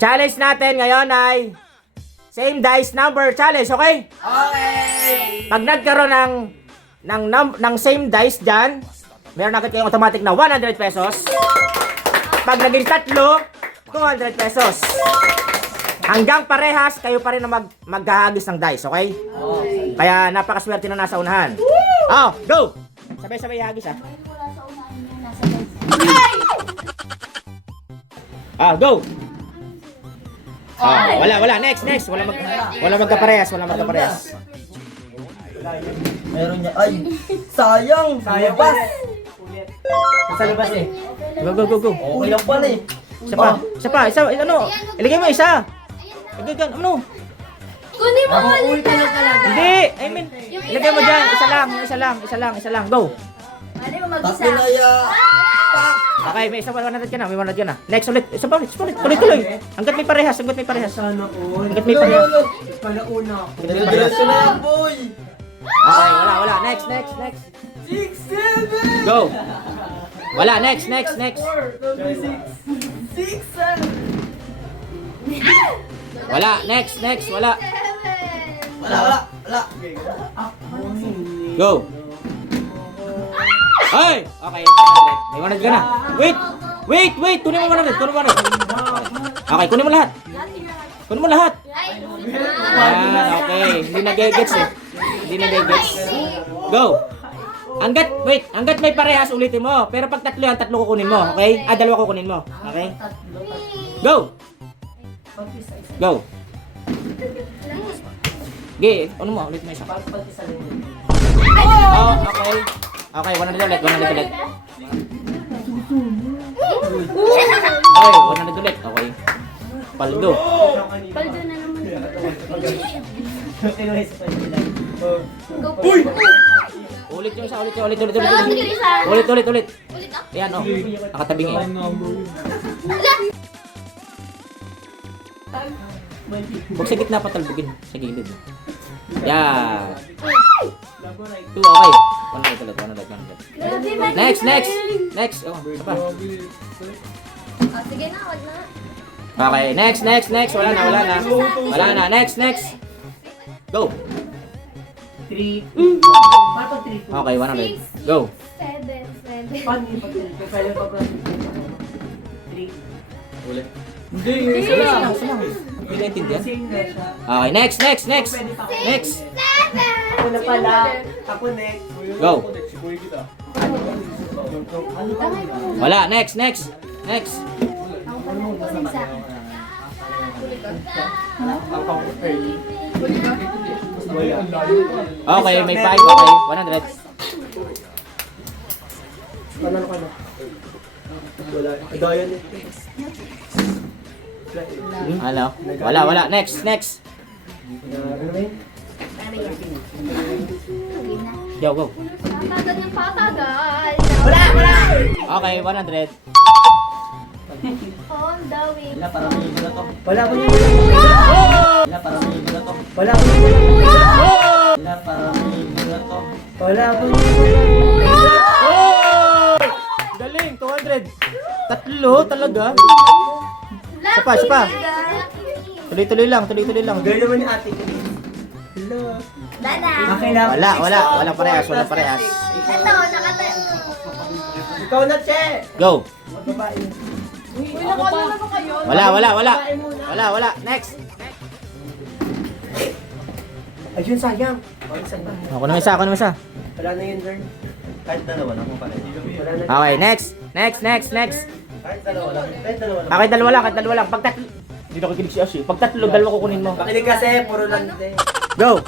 Challenge natin ngayon ay same dice number challenge, okay? Okay! Pag nagkaroon ng same dice dyan, meron agad kayong automatic na 100 pesos. Pag naging tatlo, 200 pesos. Hanggang parehas, kayo pa rin na maghahagis ng dice, okay? Kaya napakaswerte na nasa unahan. Oh, go! Sabay-sabay ihagis, ah. Ah, go! Ah, wala. Next. Wala magkaparehas. Meron niya. Ay! Sayang! Labas! Sa labas eh. Go. Okay lang pala eh. Isa, ano? Ilagay mo isa. Ano? Kunin mo ulit talaga. Hindi, I mean, ilagay mo dyan. Isa lang. Go. Pwede mo mag-isa. Tapilaya! Okay, may isa 100 ka na. Next ulit. Isa pa ulit. Tuloy. Hanggat may parehas. Sana all. Hanggat may parehas. Palauna. Diretso na yan, boy! Okay, wala. Next. 6, 7! Go. Wala, next. 6, 7! Wala, next. Wala. Wala. Go. Ay! Okay, may 100 ka na. Wait. Kunin mo 100. Okay, kunin mo lahat. Okay. Hindi nag-gets eh. Go. Hanggat may parehas, ulitin mo. Pero pag tatlo yan, tatlo kukunin mo. Okay? Dalawa kukunin mo. Okay? Go. Ano mo? Ulit mo isa. Oh, okay. Okay, 100 ulit. Okay, 100 ulit. Okay. Paldo. Paldo na naman. Uy! Ulit yung isa. Ulit. Ulit ah. Ayan, oh. Nakatabing eh. Huwag sa gitna patalbugin. Sa gilid. Yan. 2, okay. 100 ulit. Grabe, man. Next. Oh, isa pa. Sige na, wag na. Okay, next. Wala na. Next. Go. 3. Okay, 100. Go. 7. Paano yung pag-pwede pa plus 3? Ulit. Hindi. Isa lang. Hindi naintindihan. Same na siya. Okay, next. Ako na pala. Ako next. Go. Wala, next. Okay, may 5. Okay, 100. Panalo ka na. Gaya niya. Ano? Wala. Next. Ano ba yun? Go. Patagal ng patagal. Wala! Okay, 100. On the way. Wala ko niya. Wala ko niya. Galing, 200. Tatlo talaga. Isa pa. Tuloy lang. Gaya naman ni ate ko. Hello. Dada. Akin lang. Wala parehas. Ito, nakatayo. Ikaw na, Che! Go. Magbabae. Wala. Next. Ayun, sayang. Ako naman isa. Wala na yun, girl. Kahit dalawa lang kung pala. Wala na. Okay, next. Kahit dalawa lang. Okay, dalawa lang. Pag tatlo, hindi na kikinig si Ash eh. Pag tatlo, dalawa kukunin mo. Makinig kasi, puro lang din. Go.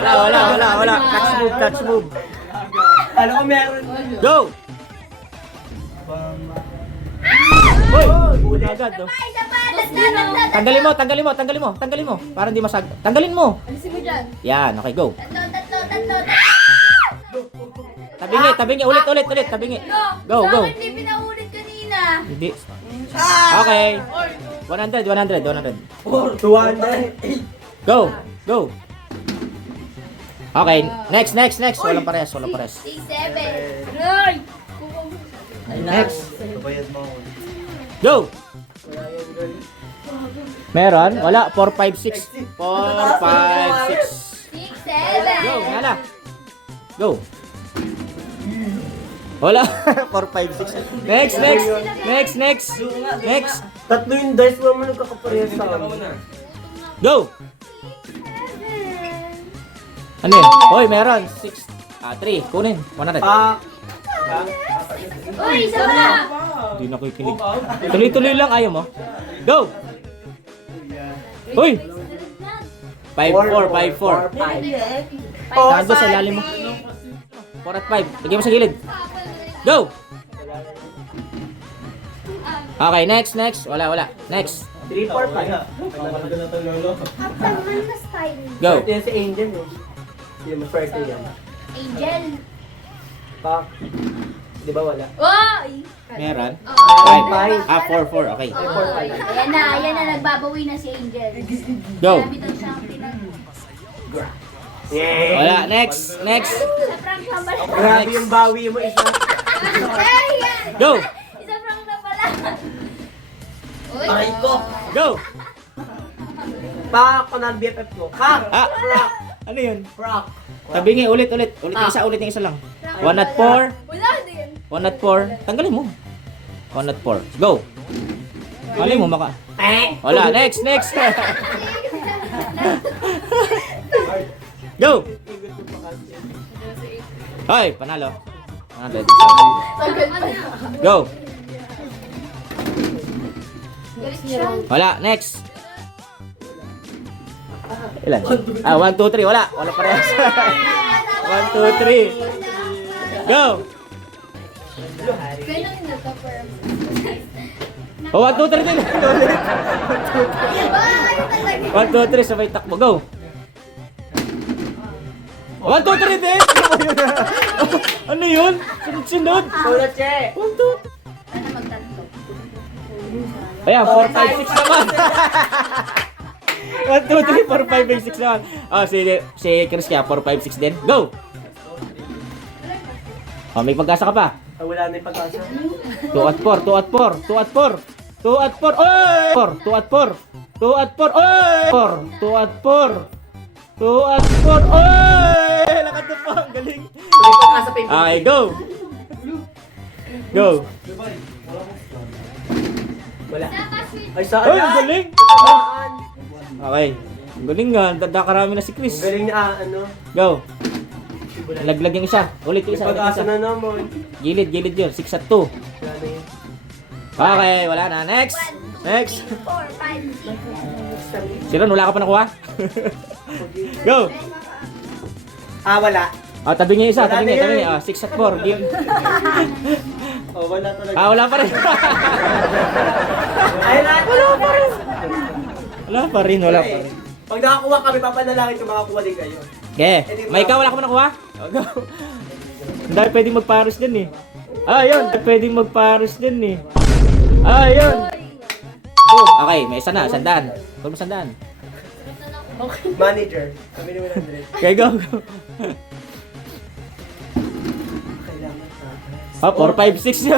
Wala. Touch move. Alam ko meron. Go. Hoy, agad oh. Isa pa. Dada. Tanggalin mo. Para hindi masag. Tanggalin mo. Alisin mo dyan. Yan, okay, go. Tatlo. Tabingi, ulit, tabingi. Go. Bakit hindi pinaulit kanina? Hindi. Okay. 100. 200. Go. Okay, next. Walang parehas. 6, 7. Roy! Next. Kabayad mo ako. Go! Meron? Wala. 4, 5, 6. 4, 5, 6. 6, 7. Go, Nala. Go. Wala. 4, 5, 6. Next, next. Next, next. Next. Tatlo yung dice mo naman nagkakaparehas sa amin. Go! Ano yun? Hoy, meron. 6. 3. Kunin. 100. Uy, isa pa. Hindi na kikinig. Tuloy-tuloy lang. Ayaw mo. Go! Hoy! 5, 4, 5, 4. Nando sa ilalim mo. 4 at 5. Lagyan mo sa gilid. Go! Okay, next, next. Wala, wala. Next. 3, 4, 5. Go. Yan si Angel eh. Hindi mo first yan. Angel. Pak. Di ba wala? Uy! Meron. Oo. 5. 4, 4. Okay. Ayan na, nagbabawi na si Angel. Go. Marami daw siyang Wala. Next, next. Isa prank na pala. Grabe yung bawi mo isa. Ay, yan. Go. Isa prank na pala. Uy. Aray ko. Go. Pak ko ng BFF ko. Pak. Ano yun? Rock. Tabingi, ulit, ulit. Ulit yung isa lang. 1 at 4. Wala din. 1 at 4. Tanggalin mo. 1 at 4. Go. Mali mo, maka. Wala. Next, next. Go. Hoy, panalo. 100. Go. Wala. Next. Ilan? 1, 2, 3. Wala. Wala pa rin. 1, 2, 3. Go. Oh, 1, 2, 3 din. 1, 2, 3. Sabay takbo. Go. 1, 2, 3 din. Ano yun? Sunod-sunod. Sulat siya eh. 1, 2. Ayan, 4, 5, 6 naman. 1, 2, 3, 4, 5, 6 naman. Oh, si Chris kaya 4, 5, 6 din. Go! Oh, may pagkasa ka pa. Wala na yung pagkasa. 2 at 4, 2 at 4, 2 at 4. 2 at 4. Oy! 2 at 4. 2 at 4. Oy! 2 at 4. 2 at 4. Oy! Lakad na pa. Ang galing. May pagkasa pa yung Okay, go. Go. wala. Ay, saan? Oy, ang galing. Okay. Ang galing nga. Dakarami na si Chris. Ang galing na ano. Go. Laglag yung isa. Ulit yung May isa. ulit yung pag-asa isa. na naman. Gilid, gilid yun. 6 at 2. Wala na yun. Okay, wala na. Next. Next. 4, 5, 6. Si Ron, wala ka pa nakuha? Go. Wala. Tabi niya isa. Wala Tabi na niya. Tabi yan. niya. 6 at 4. Gilid. Wala talaga. Wala pa rin. Ay, wala pa rin. Wala pa rin. Wala pa rin. Pag nakakuha kami, papanalangin ko makakuha din kayo. Okay. May ikaw, wala ka pa nakuha? Go. Ang dami pwedeng magparos din eh. Yun. Pwedeng magparos din eh. Yun. Oh, okay. May isa na. Sandaan. Kung sandaan. Manager. Kami ni 100. Okay, go. Go. Kailangan 4, 5, 6 yun.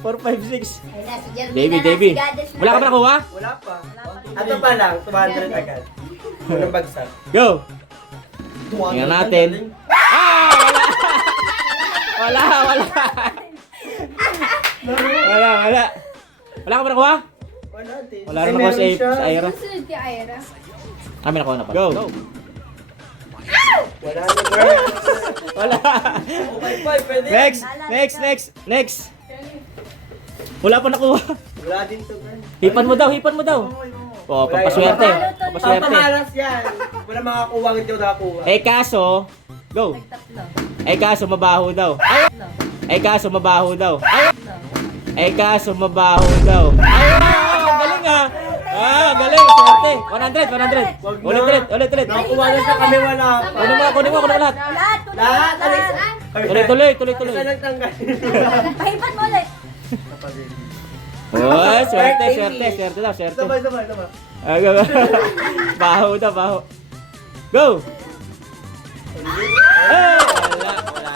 4, 5, 6. Davey, Davey. Wala ka pa nakuha? Wala pa. Ato pa lang, 200 agad. Unang bagsak. Go. Tingnan natin. Wala. Wala. Wala, wala. Wala ka pa nakuha? Wala din. Wala rin nakuha sa Ira. Sunod kay Ira. Kami nakuha na pa. Go. Wala na, girl. Wala. Okay, boy, pwede. Next. Wala pa nakuha. Wala din to, girl. Hipan mo daw. Oh, papaswerte. Pamalas yan. Wala makakuha, hindi ko nakakuha. Kaso, go. Kaso mabaho daw. Kaso mabaho daw. Galing ah. Galing. Swerte. 100. Ulit. Nakakuha na sa kami, wala pa. Kunin mo lahat. Lahat, alis. Tuloy. Isa nagtanggal. Pahipan mo ulit. Oh, swerte daw. Sabay. Go. Baho. Go.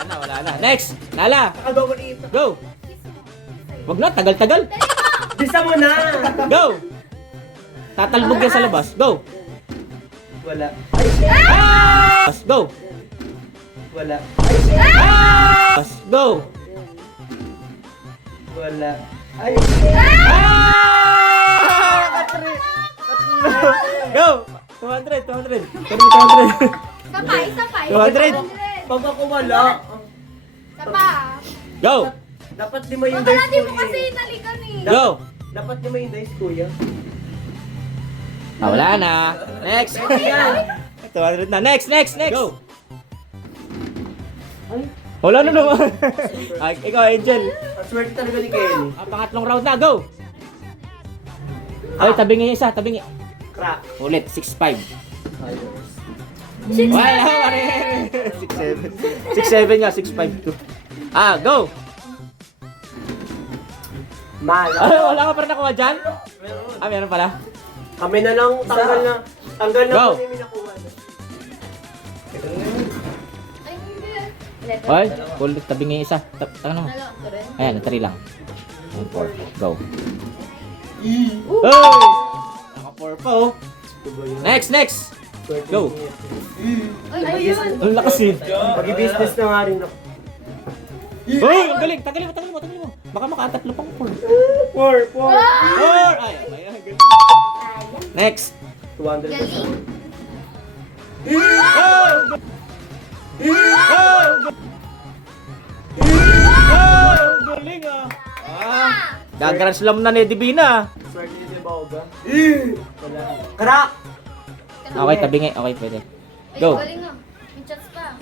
Wala na. Next. Nala. Nakagawa ko ni Ito. Go. Wag na, tagal-tagal. Bisa mo na! Go! Tatalbog yan sa labas. Go! Wala. Go! Wala. Go! Wala. Ay! Go! 200, 200. 200. Isa pa. 200. Pag ako wala, Isa pa. Go! dapat lima yung Baka dice natin mo ko kasi eh. nalikan eh. Go! Dapat lima yung dice kuya. Ah, wala na. Next. 200 na. Next. Go! Wala na naman. Ay, ikaw, Angel. Ang swerte talaga ni Kenny. Pangatlong round na. Go! Ay, tabingin niya isa. Tabingin. Crack. Ulit. 6-5. Six, Wala, seven. pare. 6-7 nga. 6-5 2. Ah, go! Mala. Ay, wala ka pa rin nakuha dyan? Ah, meron pala. Kami na lang tanggal na. Tanggal na Go. kami may nakuha na. Ay, hindi. Letter. Ay, ulit. Tabingin isa. Tangan mo. Dalawa. Ito rin. Ayan, 3 lang. 4. Go. E. Hey! Naka-4 pa oh. Next. Swerte Go. ni- Ay, ayun. Ang lakas eh. Pag-business na nga rin ako. Uy, ang galing. Tagalin mo. Baka makatatlo pang 4. 4. 4! Ay, galing. Next. 200 Galing. Galing ah. Gagaran slam na ni Divina. Swerte ni Debauga. Wala. Crack! Okay, tabingi. Okay, pwede. Ay, Go. galing ah. May chats pa.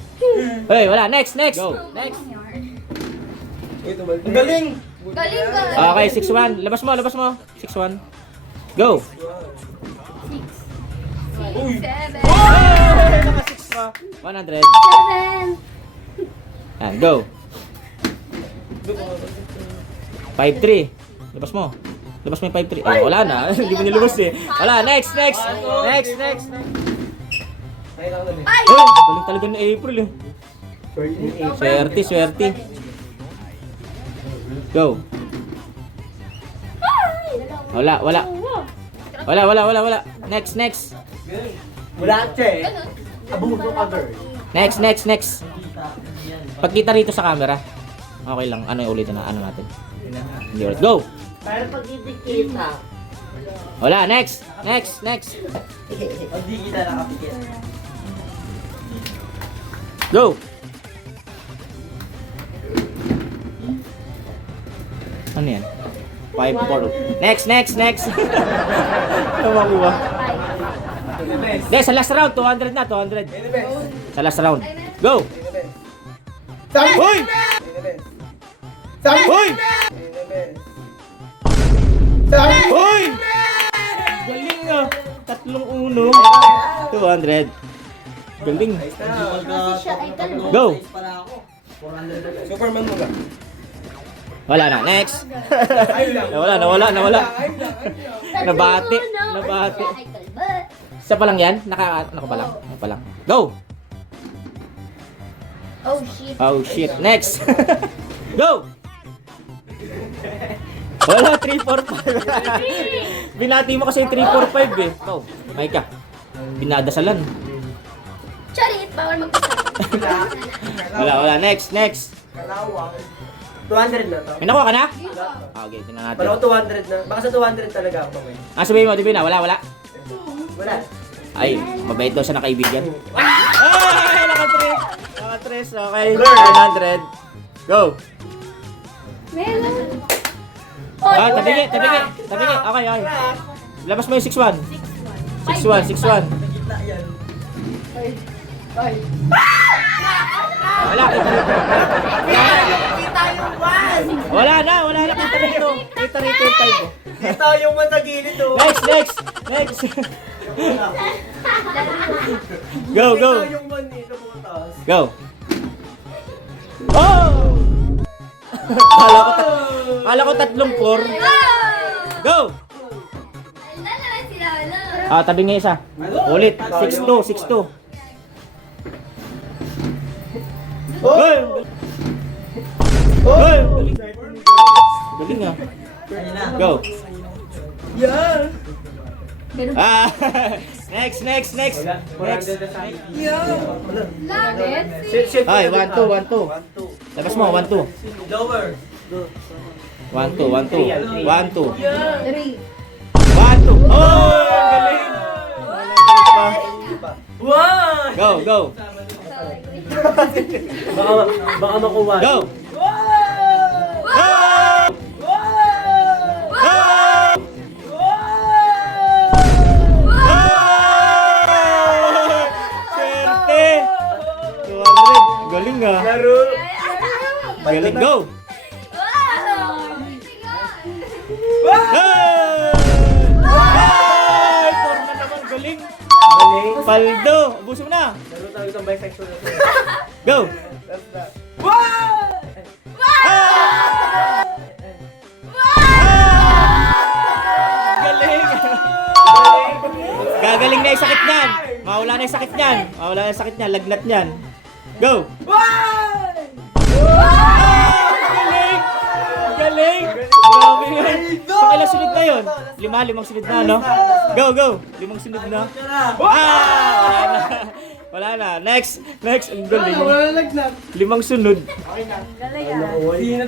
Hey, wala. Next. Go. Next. Ang galing! Galing. Okay, 6-1. Labas mo. 6-1. Go. 6, 7. Hey, naka-6 pa. 100. 7. Yan, go. 5-3. Labas mo yung 5-3. Ay, wala na. Hindi mo nilabas eh. Wala. Next. Ay! Oh, galing talaga ni April eh. Swerte ni April. Swerte. Go. Wala. Next. Wala siya eh. Abuso ka girl. Next. Pagkita rito sa camera. Okay lang. Ano yung ulitin na? Ano natin? Hindi ulit. Go! Pero pag hindi kita. Wala. Next. Pag di kita nakapikit. Go! Ano yan? 5-4. Next. Tumakuha. Hindi, sa last round. 200 na. 200. Sa last round. Go! Hoy! Hoy! Hoy! Galing ah. 3-1. 200. Galing. Kasi siya ay talbo. Go! Superman mo ka. Wala na. Next. Nawala. Nabati. Isa pa lang yan? Naka pa lang. Go! Oh shit. Oh shit. Next. Go! Wala, 3, 4, 5. Binati mo kasi yung 3, 4, 5 eh. Go. Micah. Binadasalan. Charit, bawal magpapalala. Wala. Next. Kalawang. 200 na to. May nakuha ka na? Okay, tingnan natin. Pero 200 na. Baka sa 200 talaga ako ngayon. Ah, sabihin mo, Divina, wala. Wala. Ay, mabait daw siya na kaibigan. Ay, naka-3. Okay. 100. Go. Meron. Ah, tabingi. Okay. Labas mo yung 6-1. 6-1. Gitna yan. Wala. Kita yung one! Wala na. Kita rito yung 5. Kita yung one sa gilid oh. Next. Go. Kita yung one dito butas. Go. Oh! Kala ko 3-4. Go! Wala naman sila. Ah, tabi nga isa. Ulit. 6-2. Hoy! Galing ah. Ayun na. Go. Yeah! Ah, next. Next. Yeah! Bakit? Ay, 1, 2, 1, 2. Labas mo, 1, 2. Lower! 1, 2, 1, 2. 1, 2. 3. 1, 2. Oh, ang galing. One! Go, go. Baka makuha. Go. Swerte. 200. Galing ah. Laro! Galing, go. Ay! Forma naman, galing. Galing. Paldo. Ubusin mo na. Laro tayo itong bisexual na to. Go. Galing. Gagaling na yung sakit niyan. Mawala na yung sakit niyan. Mawala na yung sakit niyan. Lagnat niyan. Go. Galing. Galing. Grabe yun. So, kailan sunod na yun? 5 sunod na, no? Go, go. 5 sunod na. Wala na. Wala na. Next. Ang galing. 5 sunod.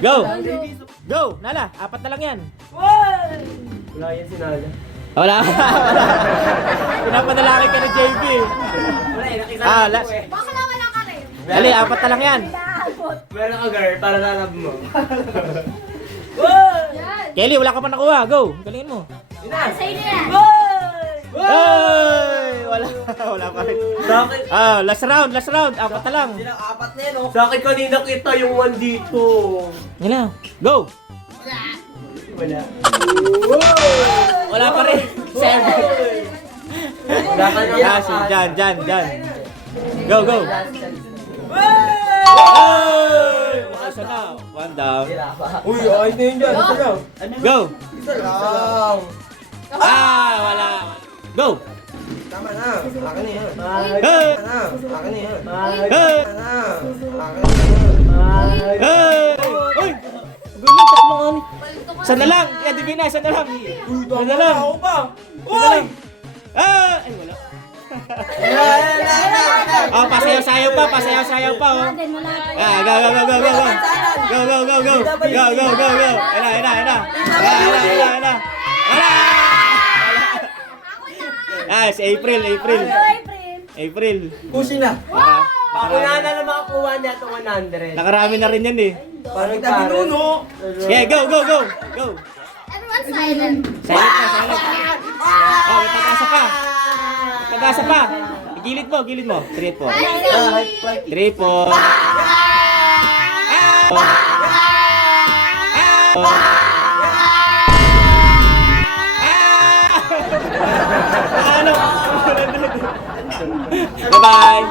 Go. Go. Nala, 4 na lang yan. Wala yan sinala. Wala. Pinapadalaki ka na JB. Last. Baka na wala ka rin. Dali, 4 na lang yan. Meron ka girl, para lalab mo. Yan. Kelly, wala ka pa nakuha. Go. Galingin mo. Sa'yo na yan. Ay! Wala pa rin. Bakit? Last round. 4 na lang. Apat na yun, oh. Sa akin kanina kita yung one dito. Yan na. Go. Wala. Wala pa rin. 7. Wala ka na. Dyan. Go. Ay! Isa na. 1 down. Uy, ay na yun dyan. Isa lang. Go. Isa lang. Wala. Go. Tama na. Akin na yun. Hey! Akin na yun. Hey! Akin na yun. Hey! Uy! Galing, 3 ani. Isa na lang. Kaya Divina, isa na lang. Isa na lang. Ako pa. Isa na lang. Ay, wala. Pasayaw-sayaw pa, oh. Then wala pa. Go. Ena. Si April. April. Pusin na. Ako Nakarami na makakuha niya itong 100. Nakarami na rin yan eh. Parang binuno. Okay, go. Everyone silent. Silent. Oh, may pag-asa pa. Gilid mo. 3 po. 3 po. Bye-bye.